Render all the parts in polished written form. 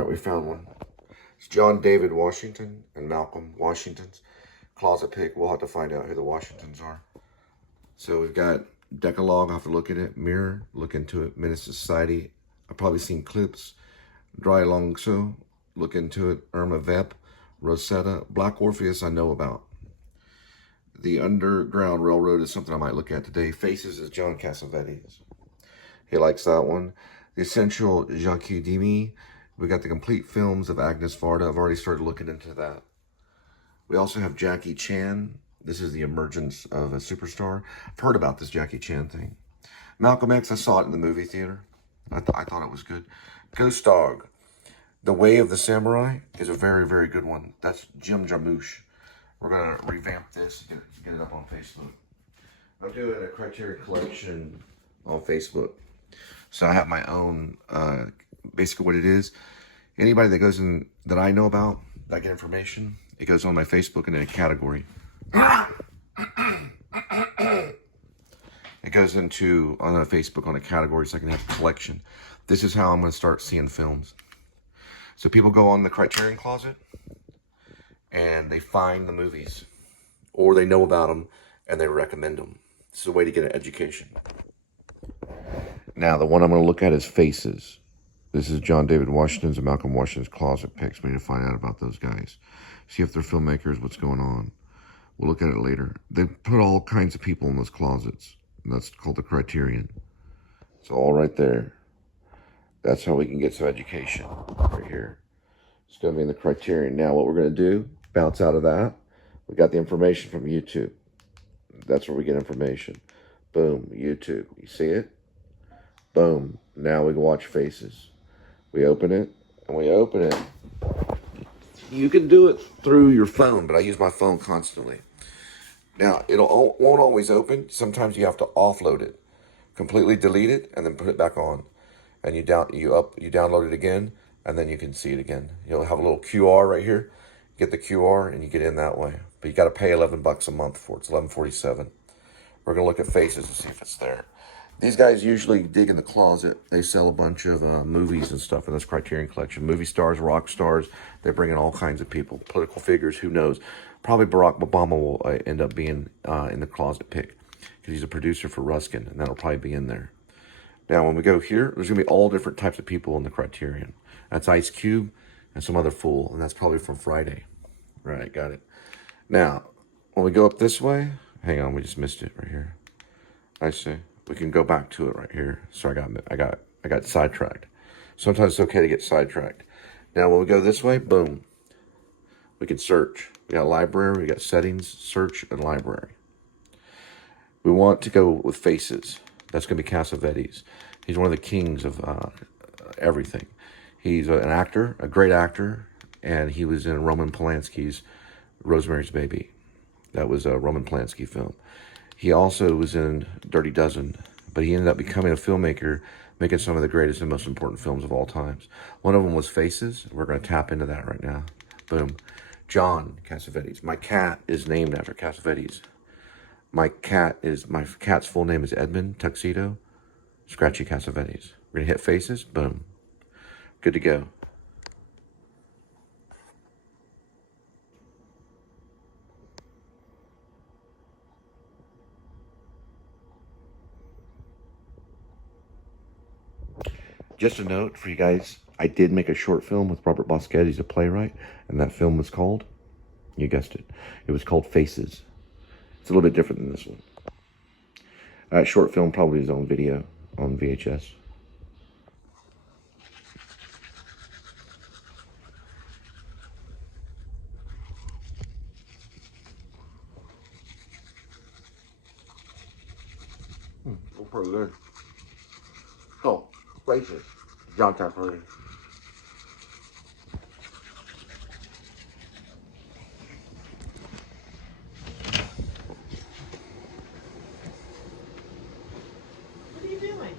right, we found one. It's John David Washington and Malcolm Washington's closet pick. We'll have to find out who the Washingtons are. So we've got Decalogue, I'll have to look at it. Mirror, look into it. Menace Society, I've probably seen clips. Dry Longso, look into it. Irma Vep, Rosetta. Black Orpheus I know about. The Underground Railroad is something I might look at today. Faces is John Cassavetes. He likes that one. The Essential Jacques Demy. We got the complete films of Agnes Varda. I've already started looking into that. We also have Jackie Chan. This is the emergence of a superstar. I've heard about this Jackie Chan thing. Malcolm X, I saw it in the movie theater. I thought it was good. Ghost Dog. The Way of the Samurai is a very, very good one. That's Jim Jarmusch. We're going to revamp this, get it up on Facebook. I'm doing a Criterion collection on Facebook. So I have my own, basically what it is. Anybody that goes in, that I know about, that I get information, it goes on my Facebook in a category. It goes into, on a Facebook on a category so I can have a collection. This is how I'm going to start seeing films. So people go on the Criterion Closet and they find the movies, or they know about them and they recommend them. It's a way to get an education. Now, the one I'm going to look at is Faces. This is John David Washington's and Malcolm Washington's closet picks. We need to find out about those guys. See if they're filmmakers, what's going on. We'll look at it later. They put all kinds of people in those closets. And that's called the Criterion. It's all right there. That's how we can get some education right here. It's going to be in the Criterion. Now, what we're going to do, bounce out of that. We got the information from YouTube. That's where we get information. Boom, YouTube. You see it? Boom. Now we can watch Faces. We open it, and we open it. You can do it through your phone, but I use my phone constantly. Now, won't always open. Sometimes you have to offload it, completely delete it, and then put it back on. And you download it again, and then you can see it again. You'll have a little QR right here. Get the QR, and you get in that way. But you got to pay $11 a month for it. It's $11.47. We're gonna look at Faces to see if it's there. These guys usually dig in the closet. They sell a bunch of movies and stuff in this Criterion collection. Movie stars, rock stars. They bring in all kinds of people. Political figures, who knows. Probably Barack Obama will end up being in the closet pick, because he's a producer for Ruskin, and that'll probably be in there. Now, when we go here, there's going to be all different types of people in the Criterion. That's Ice Cube and some other fool, and that's probably from Friday. Right, got it. Now, when we go up this way, hang on, we just missed it right here. I see. We can go back to it right here. Sorry, I got sidetracked. Sometimes it's okay to get sidetracked. Now, when we go this way, boom, we can search. We got library, we got settings, search, and library. We want to go with Faces. That's going to be Cassavetes. He's one of the kings of everything. He's an actor, a great actor, and he was in Roman Polanski's Rosemary's Baby. That was a Roman Polanski film. He also was in Dirty Dozen, but he ended up becoming a filmmaker, making some of the greatest and most important films of all times. One of them was Faces. We're going to tap into that right now. Boom. John Cassavetes. My cat is named after Cassavetes. My cat's full name is Edmund Tuxedo Scratchy Cassavetes. We're going to hit Faces. Boom. Good to go. Just a note for you guys, I did make a short film with Robert Bosquet. He's a playwright, and that film was called, you guessed it, it was called Faces. It's a little bit different than this one. Short film, probably his own video on VHS. Pretty good. Oh, Faces. John Cassavetes. What are you doing?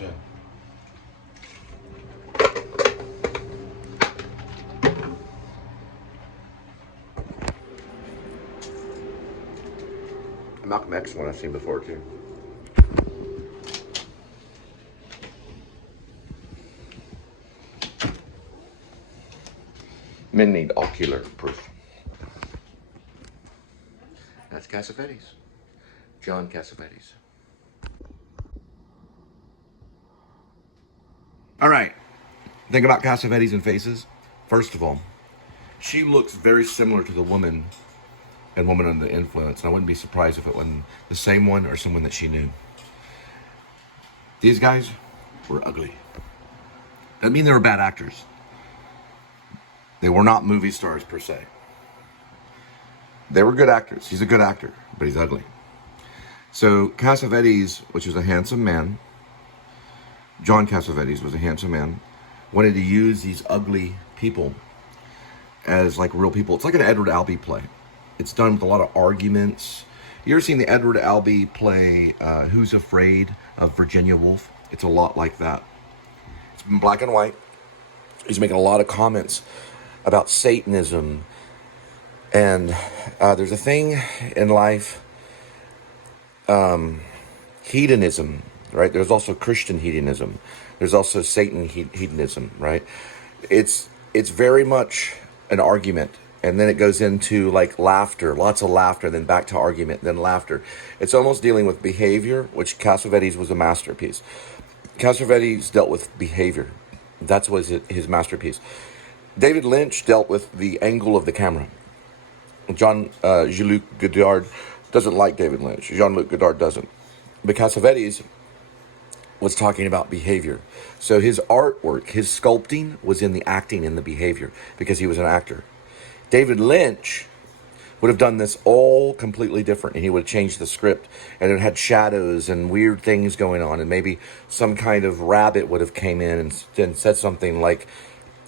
10. Malcolm X one I've seen before too. Men need ocular proof. That's Cassavetes. John Cassavetes. All right. Think about Cassavetes and faces. First of all, she looks very similar to the woman and Woman Under the Influence, and I wouldn't be surprised if it wasn't the same one or someone that she knew. These guys were ugly. Doesn't mean they were bad actors. They were not movie stars per se. They were good actors. He's a good actor, but he's ugly. So Cassavetes, which was a handsome man, John Cassavetes was a handsome man, wanted to use these ugly people as like real people. It's like an Edward Albee play. It's done with a lot of arguments. You ever seen the Edward Albee play, Who's Afraid of Virginia Woolf? It's a lot like that. It's in black and white. He's making a lot of comments about Satanism. And there's a thing in life, hedonism, right? There's also Christian hedonism. There's also Satan hedonism, right? It's very much an argument. And then it goes into like laughter, lots of laughter, then back to argument, then laughter. It's almost dealing with behavior, which Cassavetes was a masterpiece. Cassavetes dealt with behavior. That's was his masterpiece. David Lynch dealt with the angle of the camera. Jean-Luc Godard doesn't like David Lynch. Jean-Luc Godard doesn't. But Cassavetes was talking about behavior. So his artwork, his sculpting was in the acting and the behavior because he was an actor. David Lynch would have done this all completely different, and he would have changed the script, and it had shadows and weird things going on, and maybe some kind of rabbit would have came in and said something like,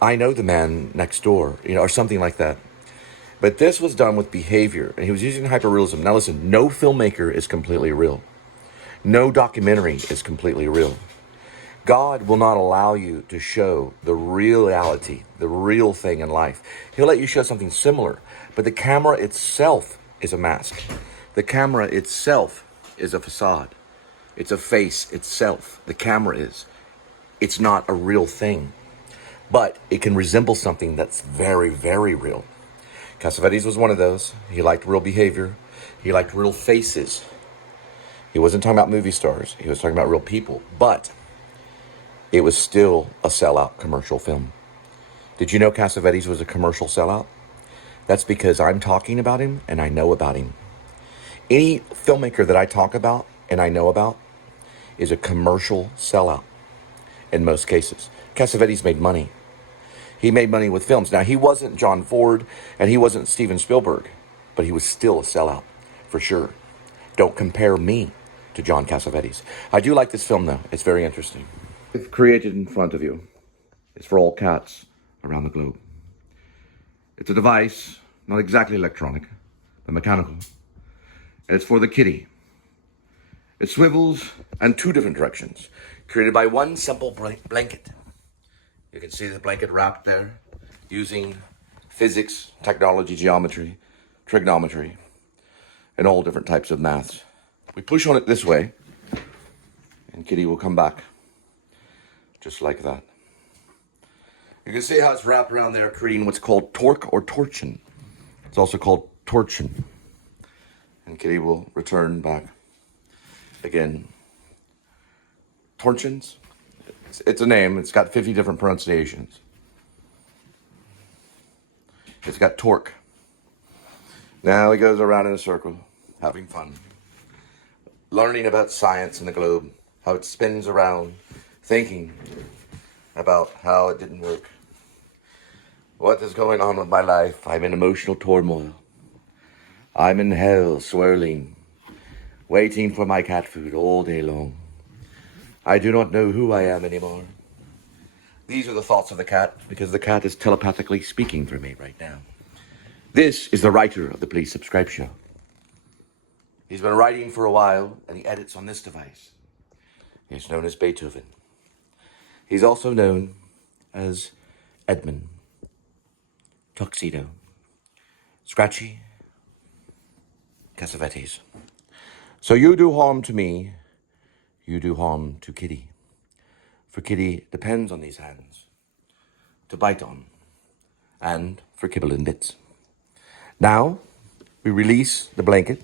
I know the man next door, or something like that. But this was done with behavior, and he was using hyperrealism. Now listen, no filmmaker is completely real. No documentary is completely real. God will not allow you to show the reality, the real thing in life. He'll let you show something similar, but the camera itself is a mask. The camera itself is a facade. It's a face itself. The camera is. It's not a real thing, but it can resemble something that's very, very real. Cassavetes was one of those. He liked real behavior. He liked real faces. He wasn't talking about movie stars. He was talking about real people, but it was still a sellout commercial film. Did you know Cassavetes was a commercial sellout? That's because I'm talking about him and I know about him. Any filmmaker that I talk about and I know about is a commercial sellout in most cases. Cassavetes made money. He made money with films. Now, he wasn't John Ford and he wasn't Steven Spielberg, but he was still a sellout for sure. Don't compare me to John Cassavetes. I do like this film though. It's very interesting. It's created in front of you. It's for all cats around the globe. It's a device, not exactly electronic, but mechanical. And it's for the kitty. It swivels in two different directions, created by one simple blanket. You can see the blanket wrapped there using physics, technology, geometry, trigonometry, and all different types of maths. We push on it this way, and kitty will come back. Just like that. You can see how it's wrapped around there, creating what's called torque or torsion. It's also called torsion. And kitty will return back. Again, torsions. It's a name. It's got 50 different pronunciations. It's got torque. Now he goes around in a circle, having fun. Learning about science and the globe, how it spins around, thinking about how it didn't work. What is going on with my life? I'm in emotional turmoil. I'm in hell, swirling, waiting for my cat food all day long. I do not know who I am anymore. These are the thoughts of the cat, because the cat is telepathically speaking for me right now. This is the writer of the Please Subscribe show. He's been writing for a while, and he edits on this device. It's known as Beethoven. He's also known as Edmund, Tuxedo, Scratchy, Cassavetes. So you do harm to me, you do harm to Kitty. For Kitty depends on these hands to bite on, and for kibble and bits. Now, we release the blanket,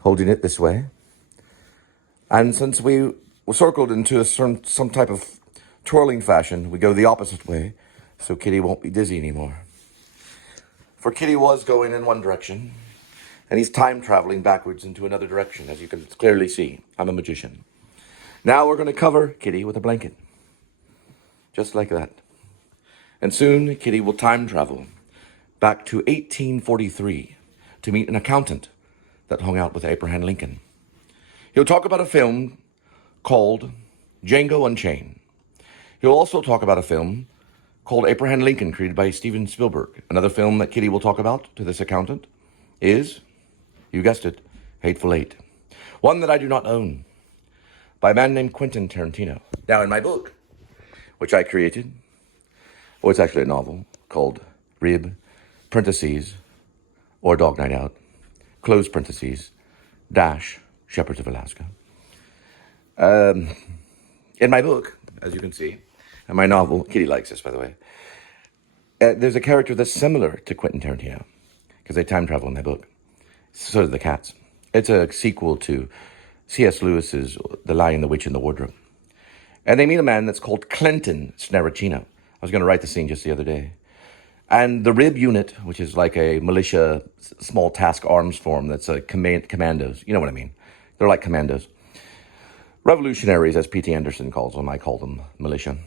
holding it this way. And since we were circled into some type of twirling fashion, we go the opposite way, so Kitty won't be dizzy anymore. For Kitty was going in one direction, and he's time traveling backwards into another direction, as you can clearly see. I'm a magician. Now we're going to cover Kitty with a blanket, just like that. And soon Kitty will time travel back to 1843 to meet an accountant that hung out with Abraham Lincoln. He'll talk about a film called Django Unchained. He'll also talk about a film called Abraham Lincoln, created by Steven Spielberg. Another film that Kitty will talk about to this accountant is, you guessed it, Hateful Eight. One that I do not own, by a man named Quentin Tarantino. Now in my book, which I created, it's actually a novel called Rib, parentheses, or Dog Night Out, close parentheses, dash, Shepherds of Alaska. In my book, as you can see, and my novel, Kitty likes this, by the way, there's a character that's similar to Quentin Tarantino, because they time travel in my book. So do the cats. It's a sequel to C.S. Lewis's The Lion, the Witch, and the Wardrobe. And they meet a man that's called Clinton Snaracino. I was going to write the scene just the other day. And the RIB unit, which is like a militia, small task arms form, that's a commandos. You know what I mean? They're like commandos. Revolutionaries, as P.T. Anderson calls them. I call them militia.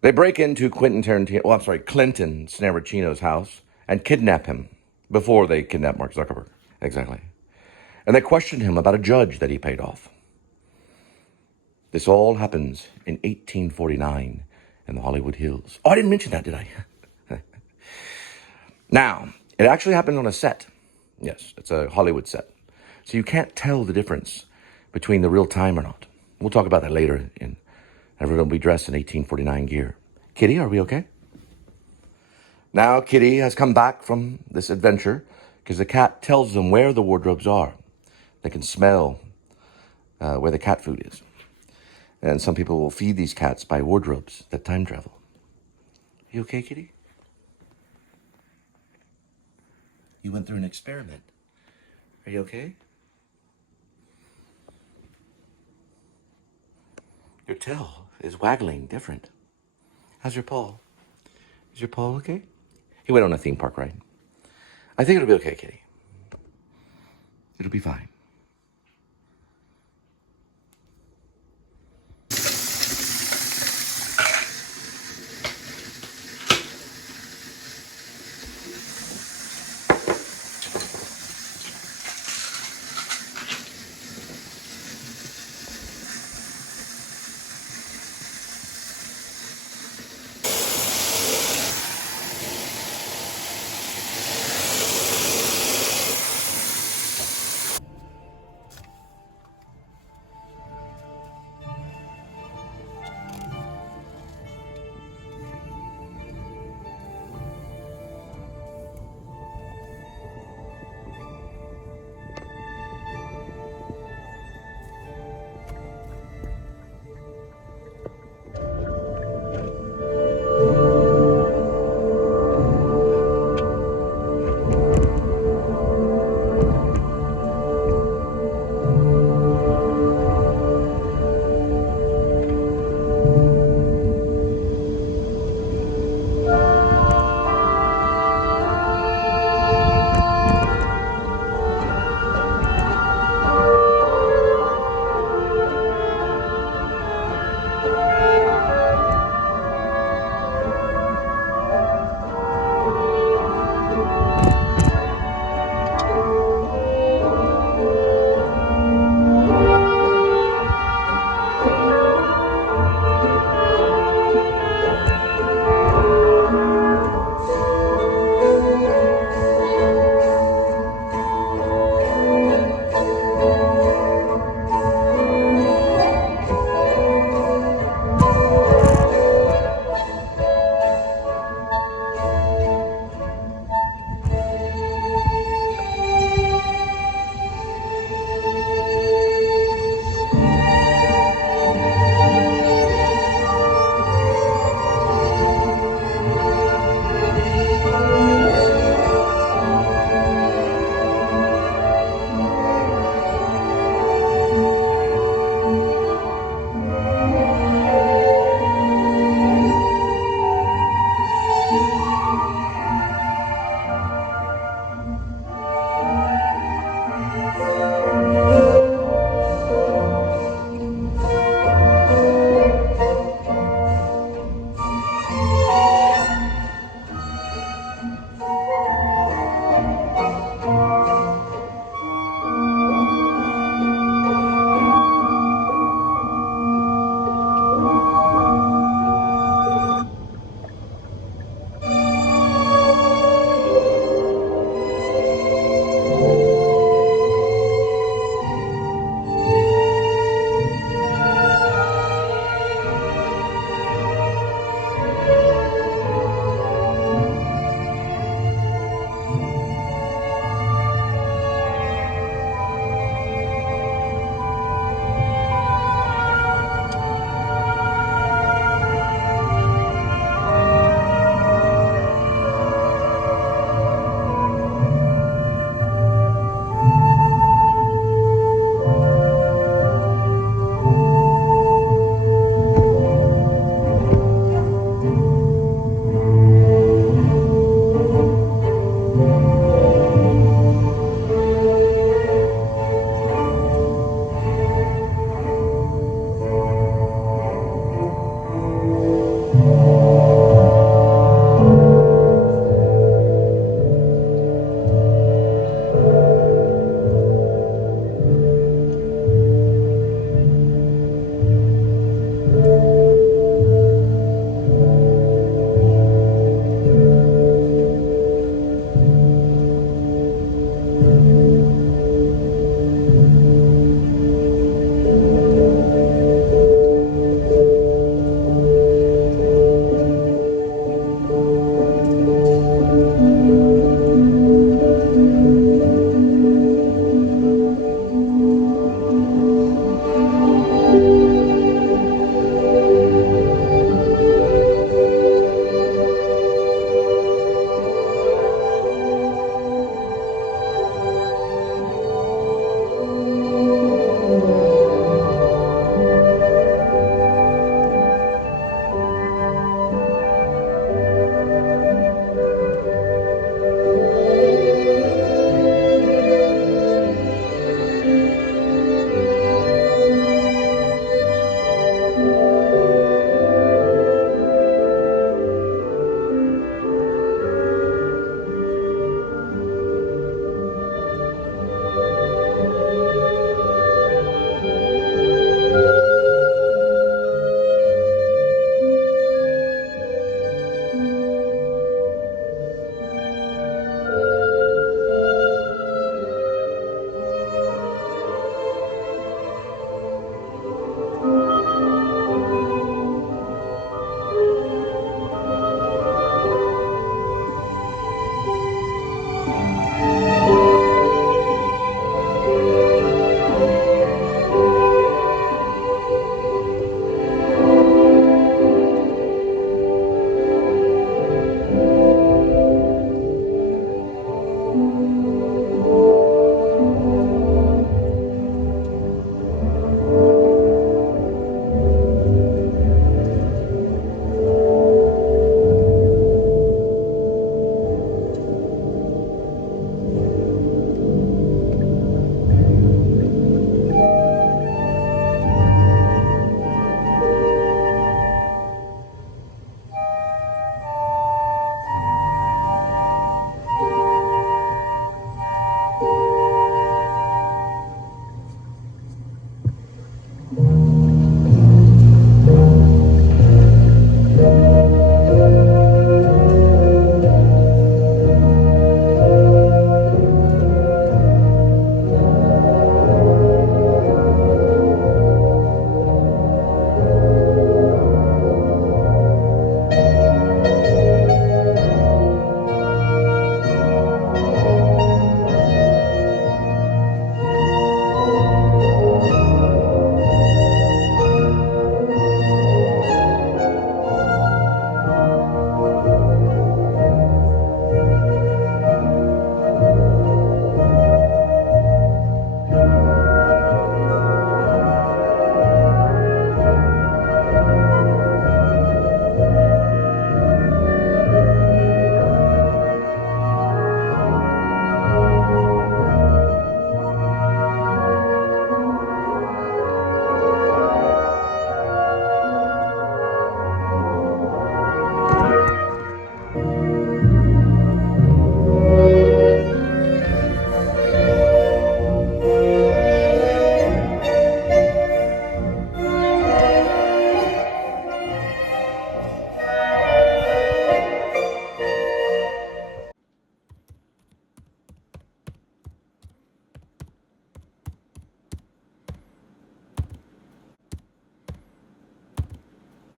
They break into Clinton Snaracino's house and kidnap him before they kidnap Mark Zuckerberg. Exactly. And they question him about a judge that he paid off. This all happens in 1849 in the Hollywood Hills. Oh, I didn't mention that, did I? Now, it actually happened on a set. Yes, it's a Hollywood set. So you can't tell the difference between the real time or not. We'll talk about that later. Everyone will be dressed in 1849 gear. Kitty, are we okay? Now, Kitty has come back from this adventure because the cat tells them where the wardrobes are. They can smell where the cat food is. And some people will feed these cats by wardrobes that time travel. You okay, Kitty? You went through an experiment. Are you okay? Your tail is waggling different. How's your paw? Is your paw okay? He went on a theme park ride. I think it'll be okay, Kitty. It'll be fine.